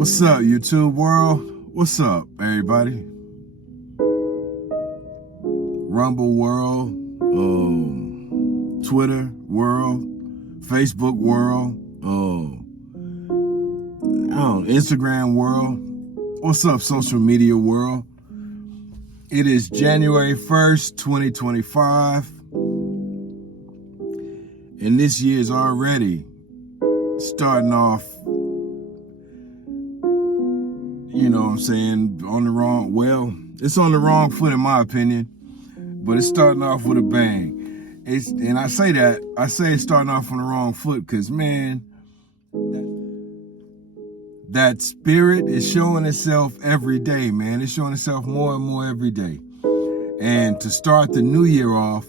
What's up, YouTube world? What's up, everybody? Rumble world, Twitter world, Facebook world, Instagram world. What's up, social media world? It is January 1st, 2025. And this year's already starting off, you know what I'm saying, it's on the wrong foot in my opinion, but it's starting off with a bang. I say it's starting off on the wrong foot because, man, that spirit is showing itself every day, man. It's showing itself more and more every day. And to start the new year off,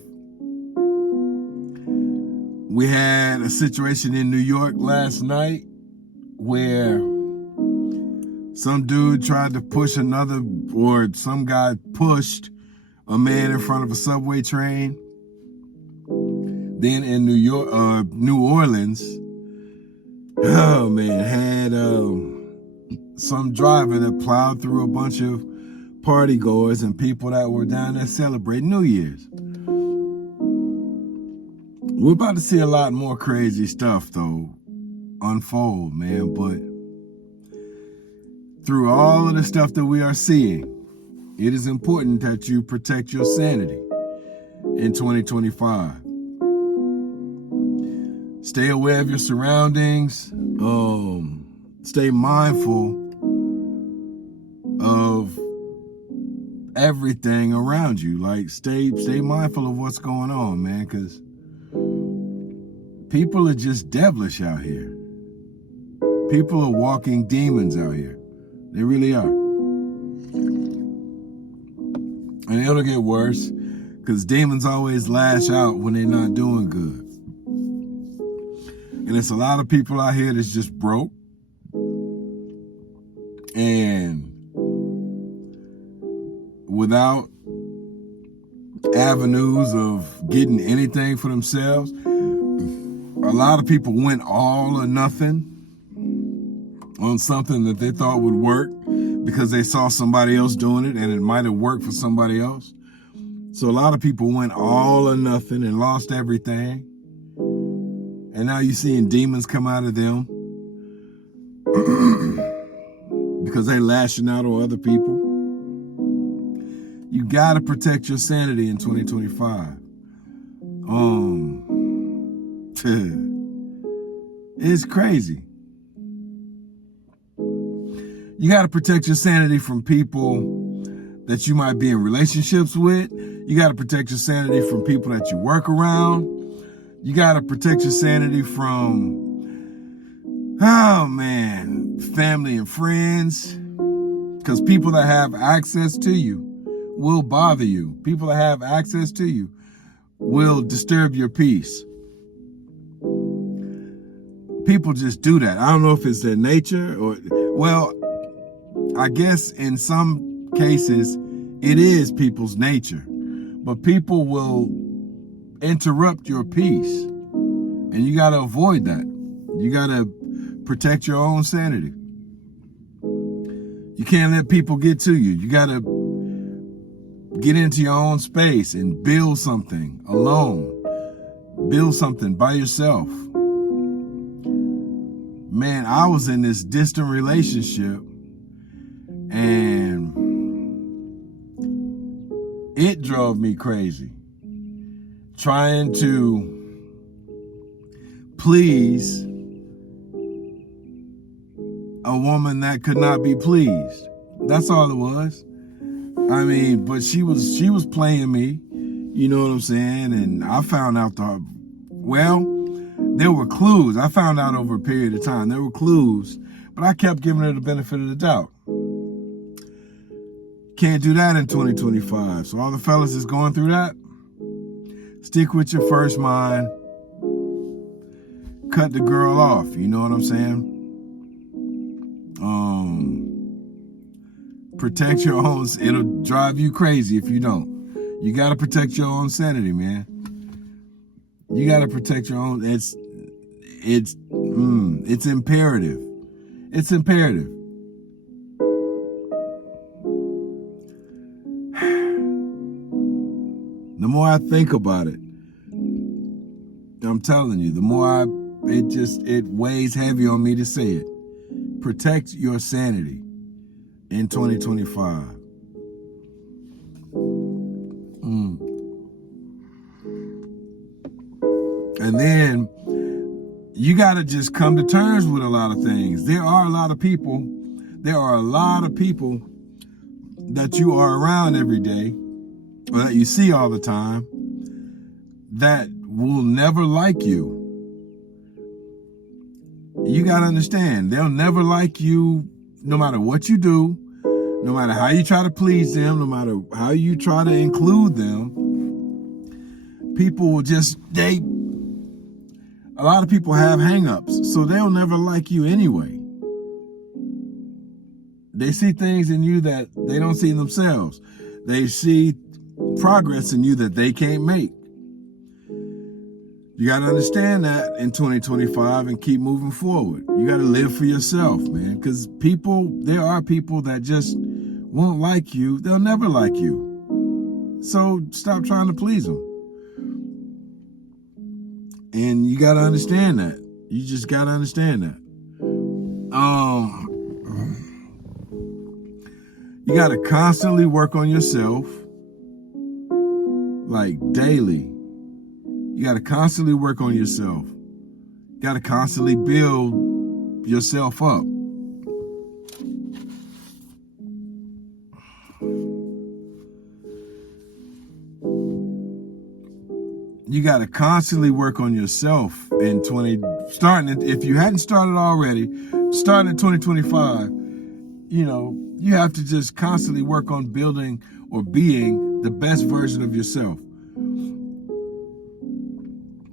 we had a situation in New York last night where some dude tried to push some guy pushed a man in front of a subway train. Then in New Orleans, oh man, had some driver that plowed through a bunch of party goers and people that were down there celebrating New Year's. We're about to see a lot more crazy stuff though unfold, man, but through all of the stuff that we are seeing, it is important that you protect your sanity in 2025. Stay aware of your surroundings. Stay mindful of everything around you. Like stay mindful of what's going on, man, because people are just devilish out here. People are walking demons out here. They really are. And it'll get worse because demons always lash out when they're not doing good. And it's a lot of people out here that's just broke and without avenues of getting anything for themselves. A lot of people went all or nothing on something that they thought would work because they saw somebody else doing it and it might have worked for somebody else. So a lot of people went all or nothing and lost everything. And now you're seeing demons come out of them because they're lashing out on other people. You got to protect your sanity in 2025. It's crazy. You got to protect your sanity from people that you might be in relationships with. You got to protect your sanity from people that you work around. You got to protect your sanity from, family and friends. Because people that have access to you will bother you. People that have access to you will disturb your peace. People just do that. I don't know if it's their nature or, I guess in some cases it is people's nature, but people will interrupt your peace and you got to avoid that. You got to protect your own sanity. You can't let people get to you. You got to get into your own space and build something alone. Build something by yourself. Man, I was in this distant relationship and it drove me crazy. Trying to please a woman that could not be pleased. That's all it was. I mean, but she was playing me, you know what I'm saying? And I found out there were clues. I found out over a period of time. There were clues, but I kept giving her the benefit of the doubt. Can't do that in 2025. So all the fellas is going through that, stick with your first mind. Cut the girl off, you know what I'm saying? Protect your own. It'll drive you crazy if you don't. You got to protect your own sanity, man. You got to protect your own. It's imperative. It's imperative. more I think about it, I'm telling you, the more it weighs heavy on me to say it. Protect your sanity in 2025. And then you got to just come to terms with a lot of things. There are a lot of people that you are around every day, or that you see all the time, that will never like you. You got to understand, they'll never like you no matter what you do, no matter how you try to please them, no matter how you try to include them. People will a lot of people have hang-ups, so they'll never like you anyway. They see things in you that they don't see in themselves. They see progress in you that they can't make. You got to understand that in 2025 and keep moving forward. You got to live for yourself, man, because there are people that just won't like you. They'll never like you. So stop trying to please them. And you got to understand that. You just got to understand that. You got to constantly work on yourself, like daily. You got to constantly work on yourself. You got to constantly build yourself up. You got to constantly work on yourself if you hadn't started already, starting in 2025, you have to just constantly work on building or being the best version of yourself.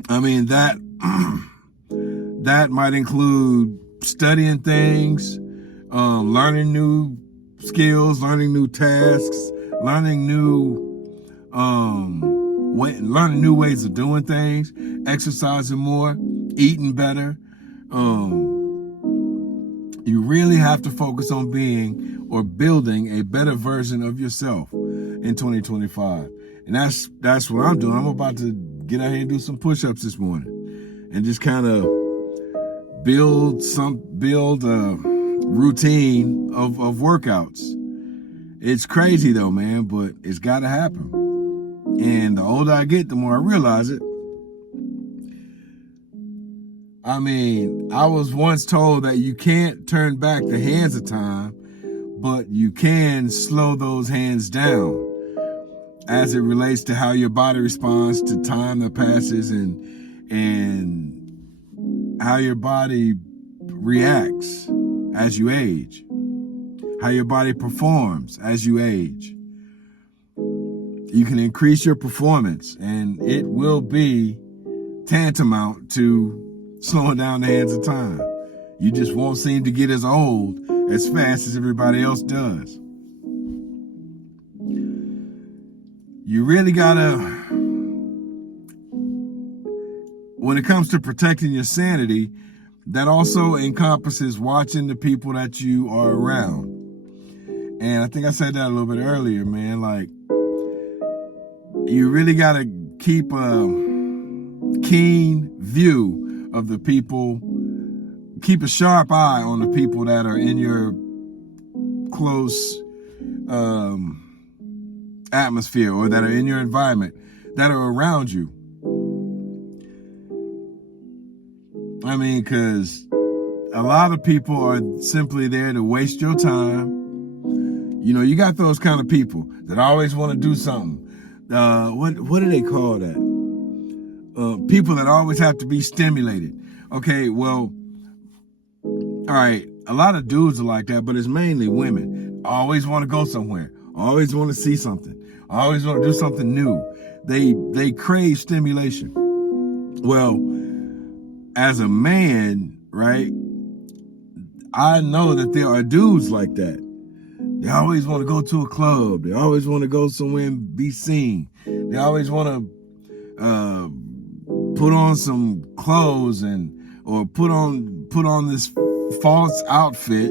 I mean, that might include studying things, learning new skills, learning new tasks, learning new ways of doing things, exercising more, eating better. You really have to focus on being or building a better version of yourself in 2025. And that's what I'm doing. I'm about to get out here and do some push-ups this morning and just kind of build a routine of workouts. It's crazy though, man, but it's got to happen. And the older I get, the more I realize it. I mean, I was once told that you can't turn back the hands of time, but you can slow those hands down as it relates to how your body responds to time that passes and how your body reacts as you age, how your body performs as you age. You can increase your performance, and it will be tantamount to slowing down the hands of time. You just won't seem to get as old as fast as everybody else does. You really gotta, when it comes to protecting your sanity, that also encompasses watching the people that you are around. And I think I said that a little bit earlier, man. Like, you really gotta keep a keen view of the people, keep a sharp eye on the people that are in your close atmosphere, or that are in your environment, that are around you. I mean, because a lot of people are simply there to waste your time. You got those kind of people that always want to do something. What do they call that? People that always have to be stimulated. Okay, well, all right, a lot of dudes are like that, but it's mainly women. Always want to go somewhere. Always want to see something. Always want to do something new. They crave stimulation. Well, as a man, right, I know that there are dudes like that. They always want to go to a club. They always want to go somewhere and be seen. They always want to put on some clothes or put on this false outfit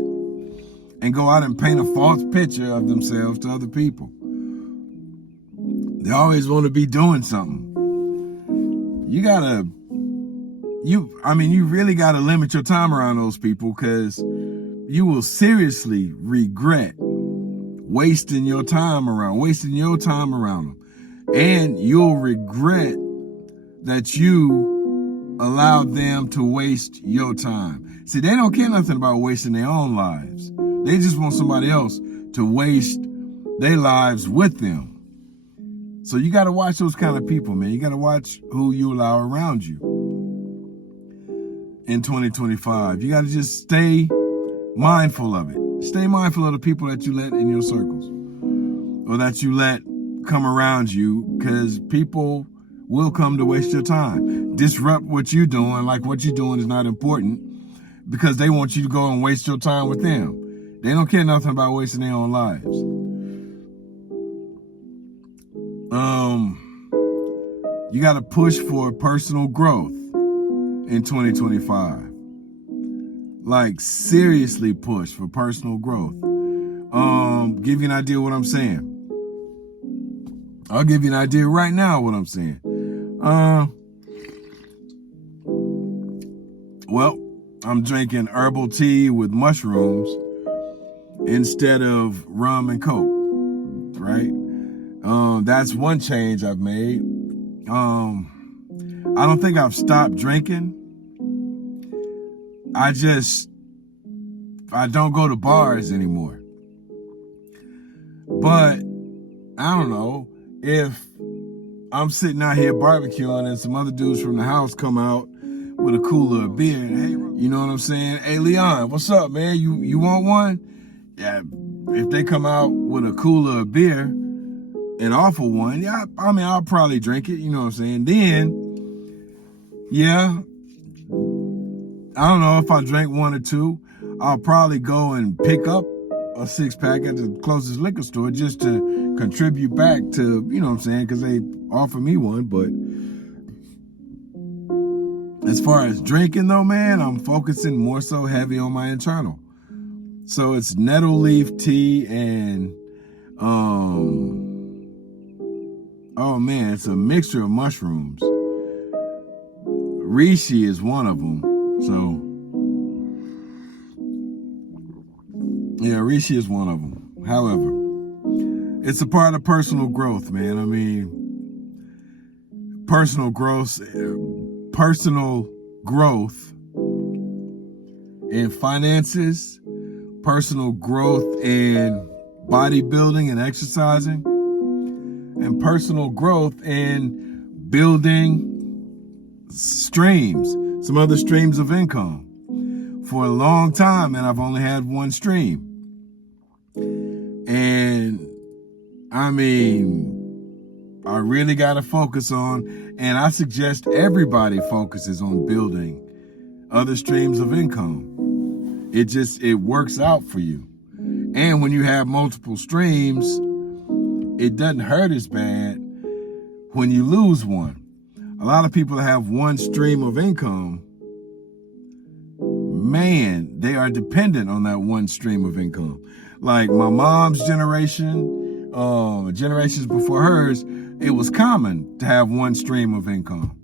and go out and paint a false picture of themselves to other people. They always want to be doing something. You really gotta limit your time around those people, because you will seriously regret wasting your time around them. And you'll regret that you allowed them to waste your time. See, they don't care nothing about wasting their own lives. They just want somebody else to waste their lives with them. So you got to watch those kind of people, man. You got to watch who you allow around you in 2025. You got to just stay mindful of it. Stay mindful of the people that you let in your circles, or that you let come around you, because people will come to waste your time. Disrupt what you're doing, like what you're doing is not important, because they want you to go and waste your time with them. They don't care nothing about wasting their own lives. You got to push for personal growth in 2025. Like, seriously push for personal growth. Give you an idea what I'm saying. I'll give you an idea right now what I'm saying. Well, I'm drinking herbal tea with mushrooms instead of rum and Coke, right? That's one change I've made. I don't think I've stopped drinking. I don't go to bars anymore. But I don't know, if I'm sitting out here barbecuing and some other dudes from the house come out with a cooler of beer, hey, you know what I'm saying? Hey, Leon, what's up, man? You want one? Yeah, if they come out with a cooler of beer and offer one, yeah, I'll probably drink it, you know what I'm saying? Then, yeah, I don't know if I drank one or two, I'll probably go and pick up a 6-pack at the closest liquor store just to contribute back to, you know what I'm saying, because they offer me one. But as far as drinking though, man, I'm focusing more so heavy on my internal. So it's nettle leaf tea and oh man, it's a mixture of mushrooms. Reishi is one of them. So yeah, Reishi is one of them. However, it's a part of personal growth, man. I mean, personal growth in finances, personal growth in bodybuilding and exercising, and personal growth in building some other streams of income. For a long time, and I've only had one stream. And I mean, I really got to focus on, and I suggest everybody focuses on building other streams of income. It works out for you. And when you have multiple streams, it doesn't hurt as bad when you lose one. A lot of people that have one stream of income, man, they are dependent on that one stream of income. Like my mom's generation, generations before hers, it was common to have one stream of income.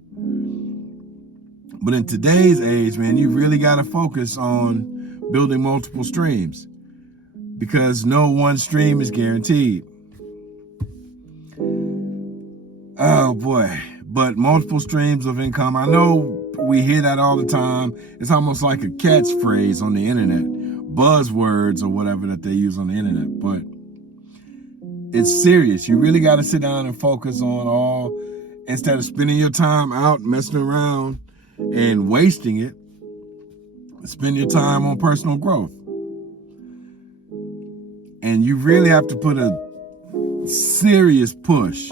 But in today's age, man, you really got to focus on building multiple streams, because no one stream is guaranteed. Oh boy, but multiple streams of income. I know we hear that all the time. It's almost like a catchphrase on the internet, buzzwords or whatever that they use on the internet. But it's serious. You really got to sit down and focus on all, instead of spending your time out messing around and wasting it, spend your time on personal growth. And you really have to put a serious push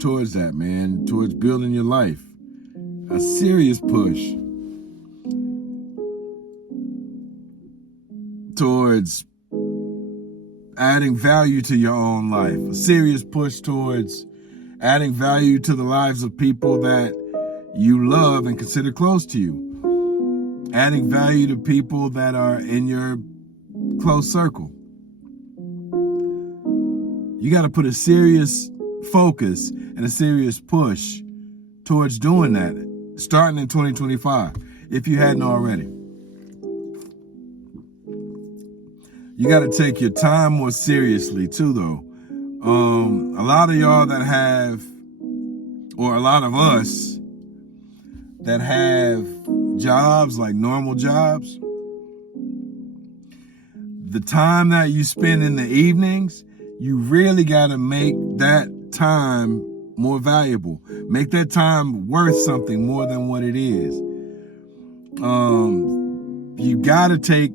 towards that, man, towards building your life. A serious push towards adding value to your own life. A serious push towards adding value to the lives of people that you love and consider close to you. Adding value to people that are in your close circle. You got to put a serious focus and a serious push towards doing that, starting in 2025, if you hadn't already. You got to take your time more seriously too, though. A lot of y'all that have, or a lot of us that have jobs, like normal jobs, the time that you spend in the evenings, you really got to make that time more valuable. Make that time worth something more than what it is. You got to take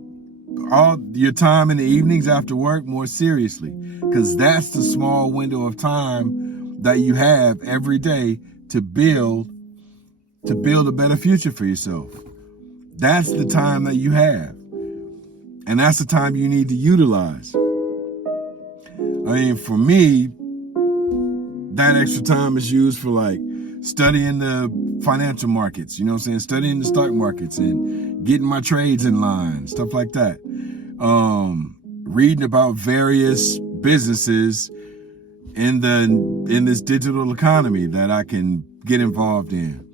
all your time in the evenings after work more seriously, because that's the small window of time that you have every day to build a better future for yourself. That's the time that you have, and that's the time you need to utilize. I mean, for me, that extra time is used for like studying the financial markets, you know what I'm saying? Studying the stock markets and getting my trades in line, stuff like that. Reading about various businesses in this digital economy that I can get involved in.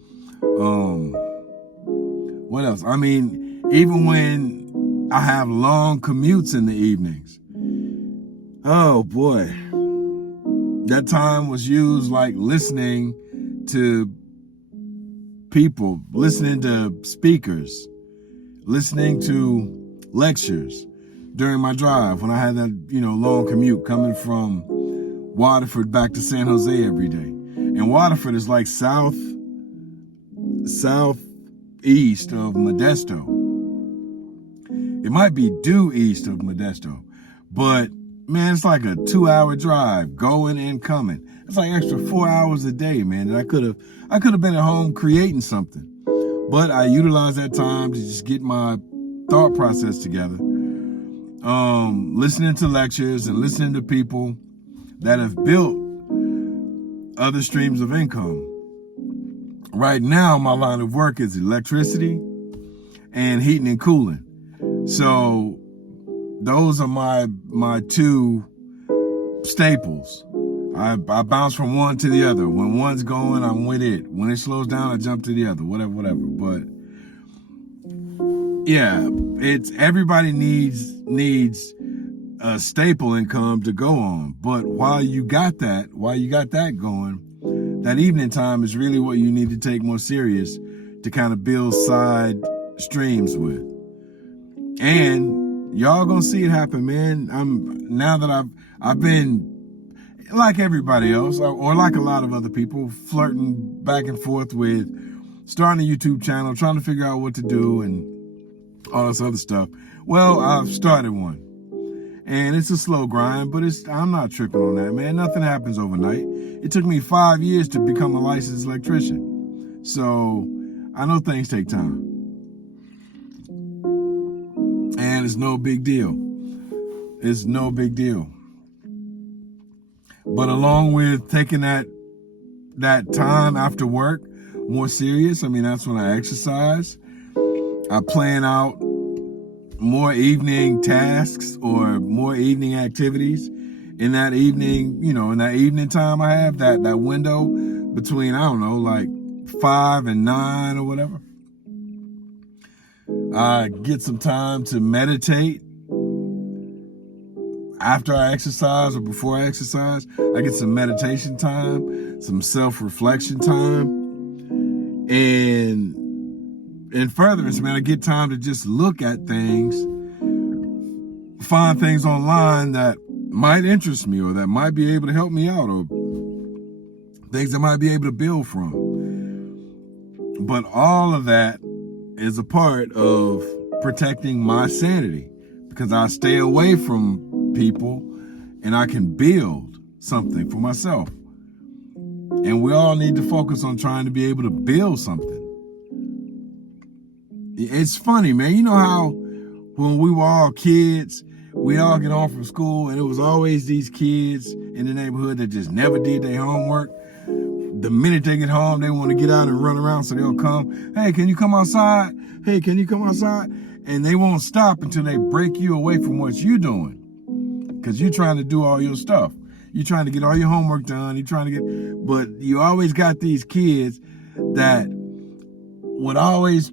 What else? I mean, even when I have long commutes in the evenings, oh boy, that time was used like listening to people, listening to speakers, listening to lectures during my drive when I had that, long commute coming from Waterford back to San Jose every day. And Waterford is like southeast of Modesto. It might be due east of Modesto, but man, it's like a 2-hour drive going and coming. It's like extra 4 hours a day, man, that I could have been at home creating something. But I utilized that time to just get my thought process together. Listening to lectures and listening to people that have built other streams of income. Right now, my line of work is electricity and heating and cooling. So those are my two staples. I bounce from one to the other. When one's going, I'm with it. When it slows down, I jump to the other. Whatever. But yeah, it's everybody needs a staple income to go on. But while you got that going, that evening time is really what you need to take more serious to kind of build side streams with. And y'all gonna see it happen, man. Now that I've been like everybody else, or like a lot of other people, flirting back and forth with starting a YouTube channel, trying to figure out what to do and all this other stuff. Well, I've started one, and it's a slow grind, but I'm not tripping on that, man. Nothing happens overnight. It took me 5 years to become a licensed electrician, so I know things take time, and it's no big deal. It's no big deal. But along with taking that time after work more serious, I mean, that's when I exercise. I plan out more evening tasks or more evening activities. In that evening, in that evening time I have, that window between, I don't know, like 5 and 9 or whatever. I get some time to meditate. After I exercise or before I exercise, I get some meditation time, some self-reflection time, and furtherance, man, I get time to just look at things, find things online that might interest me or that might be able to help me out, or things I might be able to build from. But all of that is a part of protecting my sanity, because I stay away from people and I can build something for myself. And we all need to focus on trying to be able to build something. It's funny, man. You know how when we were all kids, we all get home from school and it was always these kids in the neighborhood that just never did their homework. The minute they get home, they want to get out and run around, so they'll come, hey, can you come outside? Hey, can you come outside? And they won't stop until they break you away from what you're doing, because you're trying to do all your stuff. You're trying to get all your homework done. But you always got these kids that would always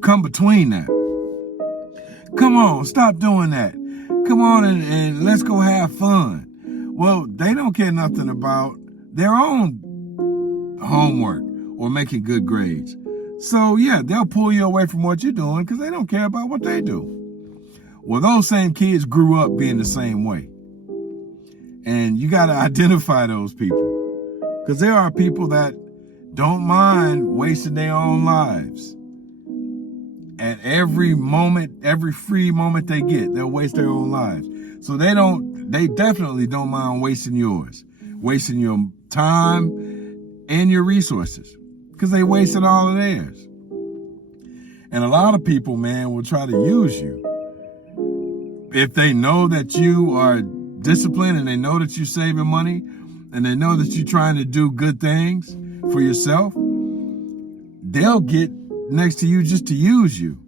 come between that. Come on, stop doing that. Come on and let's go have fun. Well, they don't care nothing about their own homework or making good grades. So yeah, they'll pull you away from what you're doing because they don't care about what they do. Well, those same kids grew up being the same way. And you got to identify those people, because there are people that don't mind wasting their own lives. At every moment, every free moment they get, they'll waste their own lives. So they definitely don't mind wasting yours, wasting your time and your resources, because they wasted all of theirs. And a lot of people, man, will try to use you. If they know that you are disciplined and they know that you're saving money and they know that you're trying to do good things for yourself, they'll get next to you just to use you.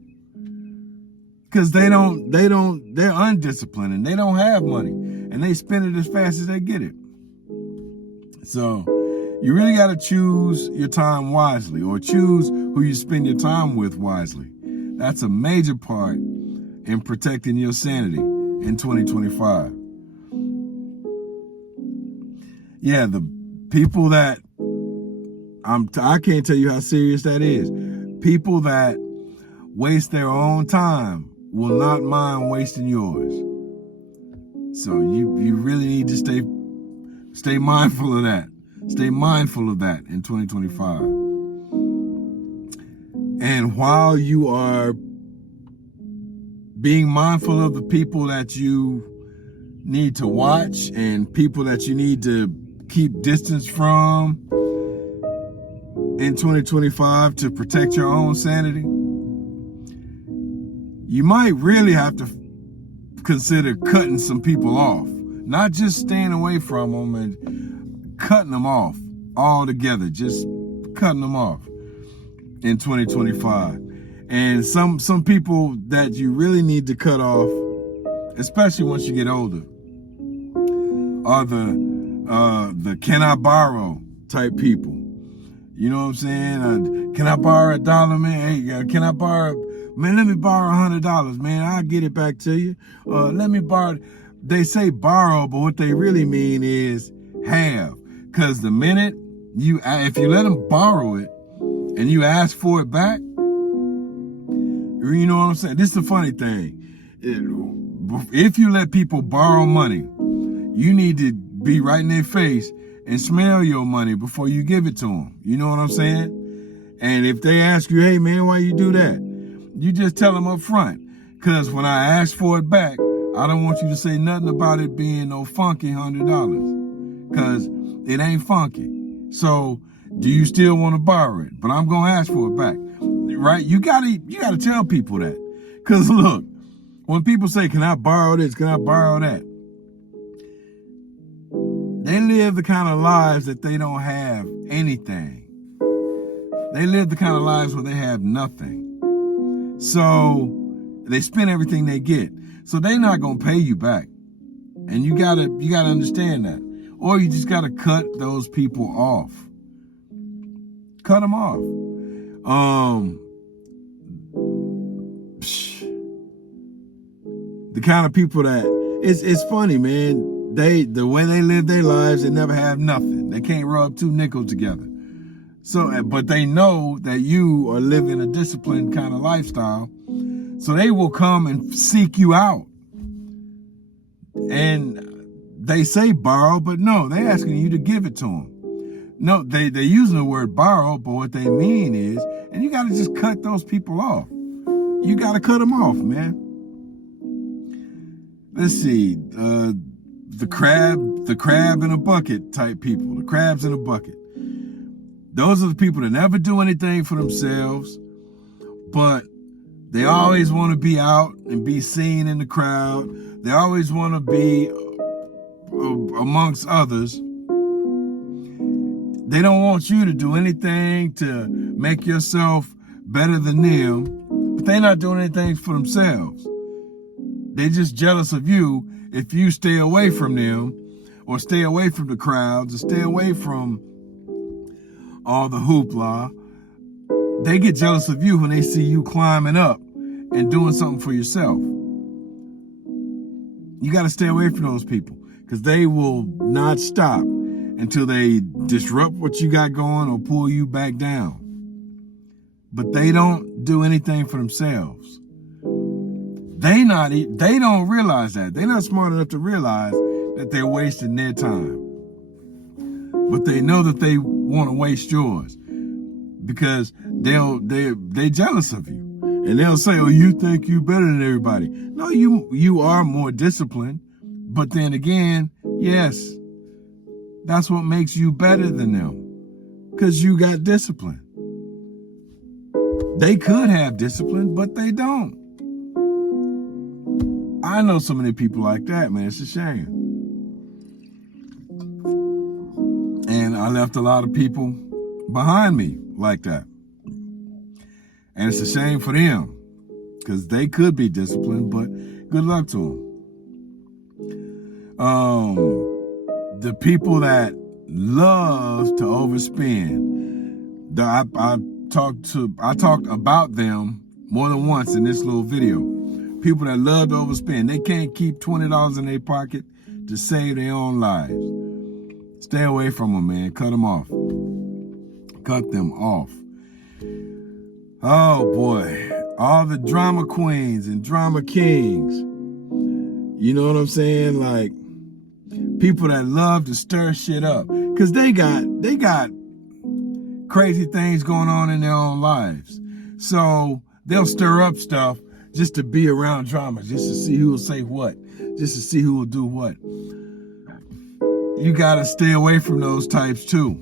Because they're undisciplined and they don't have money and they spend it as fast as they get it. So you really got to choose your time wisely, or choose who you spend your time with wisely. That's a major part in protecting your sanity in 2025. Yeah, the people that I can't tell you how serious that is. People that waste their own time will not mind wasting yours. So you really need to stay mindful of that. Stay mindful of that in 2025. And while you are being mindful of the people that you need to watch and people that you need to keep distance from in 2025 to protect your own sanity, you might really have to consider cutting some people off. Not just staying away from them and cutting them off altogether, just cutting them off in 2025. And some people that you really need to cut off, especially once you get older, are the can I borrow type people. You know what I'm saying? Can I borrow $1, man? Hey, can I borrow? Man, let me borrow $100, man. I'll get it back to you. Let me borrow. They say borrow, but what they really mean is have. Because the minute if you let them borrow it and you ask for it back, you know what I'm saying? This is the funny thing. If you let people borrow money, you need to be right in their face and smell your money before you give it to them. You know what I'm saying? And if they ask you, hey man, why you do that? You just tell them up front. Because when I ask for it back, I don't want you to say nothing about it being no funky $100. Because it ain't funky. So do you still want to borrow it? But I'm going to ask for it back. Right? You gotta tell people that. Because look, when people say, can I borrow this? Can I borrow that? They live the kind of lives that they don't have anything. They live the kind of lives where they have nothing. So they spend everything they get. So they're not going to pay you back. And you gotta understand that. Or you just gotta cut those people off. Cut them off. The kind of people that it's funny, man. The way they live their lives, they never have nothing. They can't rub two nickels together. So, but they know that you are living a disciplined kind of lifestyle. So they will come and seek you out. And they say borrow, but no, they're asking you to give it to them. No, they're using the word borrow, but what they mean is, and you got to just cut those people off. You got to cut them off, man. Let's see, the crab in a bucket type people, the crabs in a bucket. Those are the people that never do anything for themselves, but they always want to be out and be seen in the crowd. They always want to be amongst others. They don't want you to do anything to make yourself better than them, but they're not doing anything for themselves. They're just jealous of you if you stay away from them, or stay away from the crowds, or stay away from all the hoopla. They get jealous of you when they see you climbing up and doing something for yourself. You got to stay away from those people, because they will not stop until they disrupt what you got going or pull you back down. But they don't do anything for themselves. They don't realize that. They're not smart enough to realize that they're wasting their time. But they know that they want to waste yours, because they're jealous of you. And they'll say, oh, you think you better than everybody. No, you are more disciplined. But then again, yes, that's what makes you better than them, because you got discipline. They could have discipline, but they don't. I know so many people like that, man. It's a shame. And I left a lot of people behind me like that. And it's a shame for them, because they could be disciplined, but good luck to them. The people that love to overspend, I talked about them more than once in this little video. People that love to overspend. They can't keep $20 in their pocket to save their own lives. Stay away from them, man. Cut them off. Cut them off. Oh boy, all the drama queens and drama kings. You know what I'm saying? Like, people that love to stir shit up, because they got crazy things going on in their own lives. So they'll stir up stuff just to be around drama, just to see who will say what, just to see who will do what. You gotta stay away from those types too.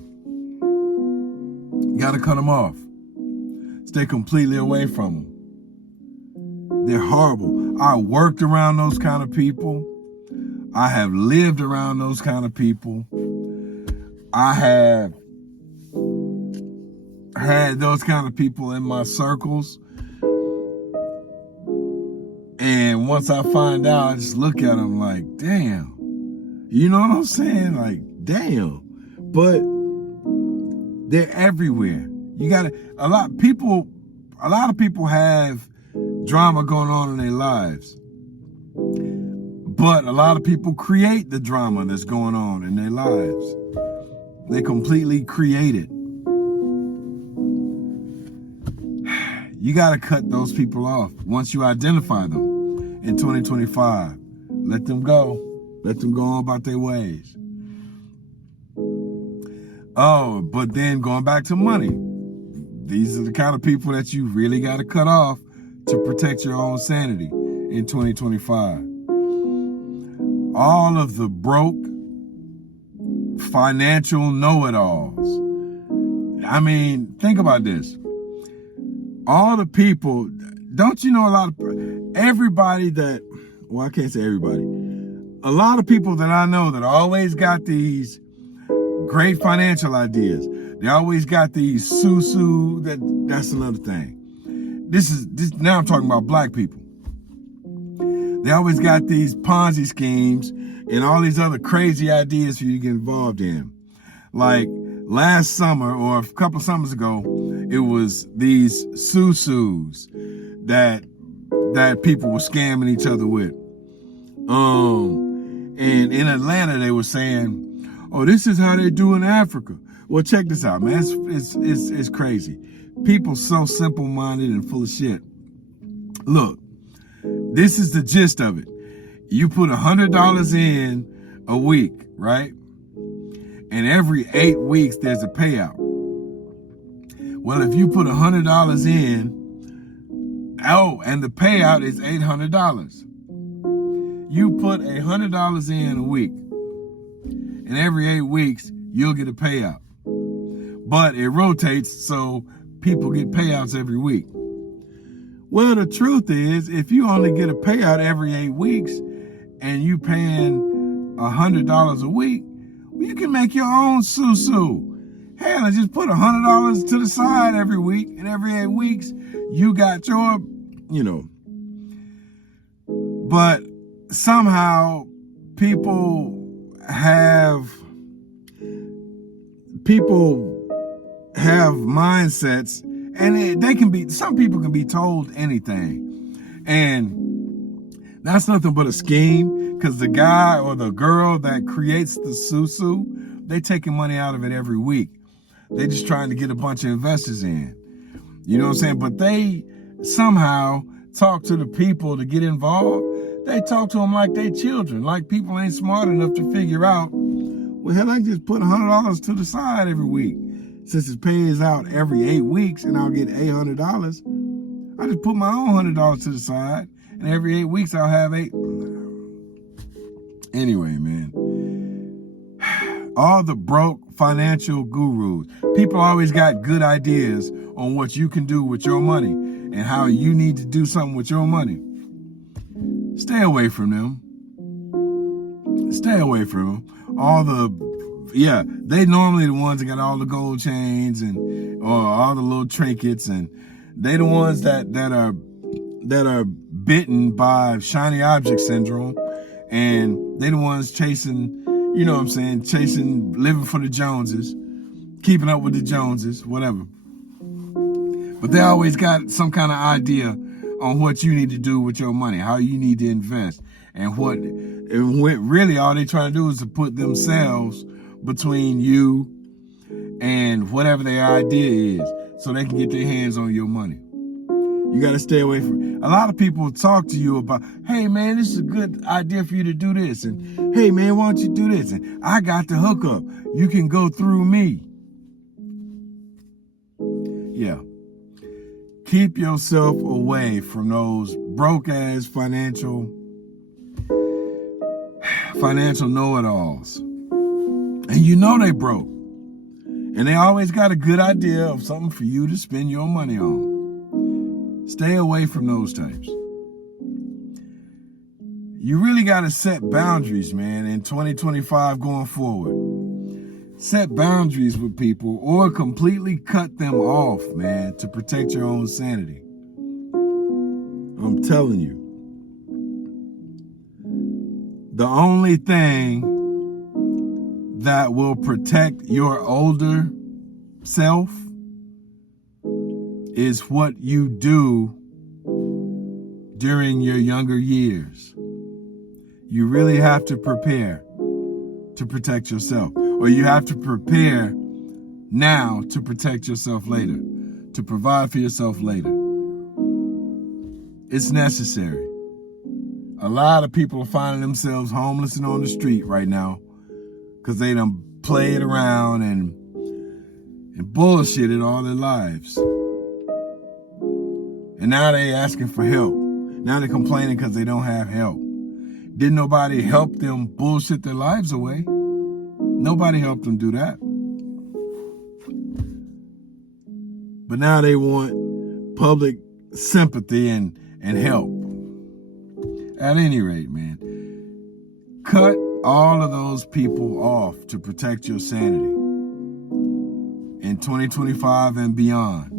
You gotta cut them off. Stay completely away from them. They're horrible. I worked around those kind of people. I have lived around those kind of people. I have had those kind of people in my circles. And once I find out, I just look at them like, damn. You know what I'm saying? Like, damn. But they're everywhere. A lot of people have drama going on in their lives. But a lot of people create the drama that's going on in their lives. They completely create it. You got to cut those people off once you identify them in 2025. Let them go. Let them go on about their ways. Oh, but then going back to money. These are the kind of people that you really got to cut off to protect your own sanity in 2025. All of the broke financial know-it-alls. I mean, think about this. All the people, don't you know everybody that, well, I can't say everybody. A lot of people that I know that always got these great financial ideas. They always got these that's another thing. Now I'm talking about black people. They always got these Ponzi schemes and all these other crazy ideas for you to get involved in. Like last summer or a couple summers ago, it was these susus that people were scamming each other with. And in Atlanta, they were saying, oh, this is how they do in Africa. Well, check this out, man. It's crazy. People so simple-minded and full of shit. Look, this is the gist of it. You put $100 in a week, right? And every 8 weeks, there's a payout. Well, if you put $100 in, and the payout is $800. You put $100 in a week, and every 8 weeks, you'll get a payout. But it rotates, so people get payouts every week. Well, the truth is, if you only get a payout every 8 weeks, and you paying $100 a week, you can make your own susu. Hell, and just put $100 to the side every week, and every 8 weeks, you got your, But somehow, people have mindsets, and some people can be told anything, and that's nothing but a scheme, because the guy or the girl that creates the susu, they taking money out of it every week. They just trying to get a bunch of investors in. You know what I'm saying? But they somehow talk to the people to get involved. They talk to them like they children, like people ain't smart enough to figure out, well, hell, I can just put $100 to the side every week. Since it pays out every 8 weeks and I'll get $800, I just put my own $100 to the side, and every 8 weeks I'll have 8. Anyway, man, all the broke financial gurus, people always got good ideas on what you can do with your money and how you need to do something with your money. Stay away from them. Stay away from them. They normally the ones that got all the gold chains or all the little trinkets, and they the ones that are bitten by shiny object syndrome, and they the ones chasing, you know what I'm saying, living for the Joneses, keeping up with the Joneses, whatever. But they always got some kind of idea on what you need to do with your money, how you need to invest, and what really all they trying to do is to put themselves between you and whatever their idea is, so they can get their hands on your money. You got to stay away from it. A lot of people talk to you about, hey man, this is a good idea for you to do this, and hey man, why don't you do this, and I got the hookup, you can go through me. Yeah. Keep yourself away from those broke ass financial know-it-alls. And you know they broke. And they always got a good idea of something for you to spend your money on. Stay away from those types. You really got to set boundaries, man, in 2025 going forward. Set boundaries with people, or completely cut them off, man, to protect your own sanity. I'm telling you. The only thing that will protect your older self is what you do during your younger years. You really have to prepare to protect yourself, or you have to prepare now to protect yourself later, to provide for yourself later. It's necessary. A lot of people are finding themselves homeless and on the street right now because they done played around and bullshitted all their lives. And now they asking for help. Now they're complaining because they don't have help. Didn't nobody help them bullshit their lives away? Nobody helped them do that. But now they want public sympathy and help. At any rate, man, cut all of those people off to protect your sanity in 2025 and beyond.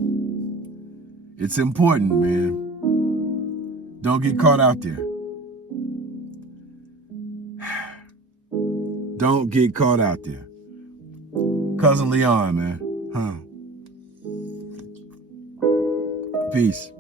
It's important, man. Don't get caught out there. Don't get caught out there. Cousin Leon, man. Peace.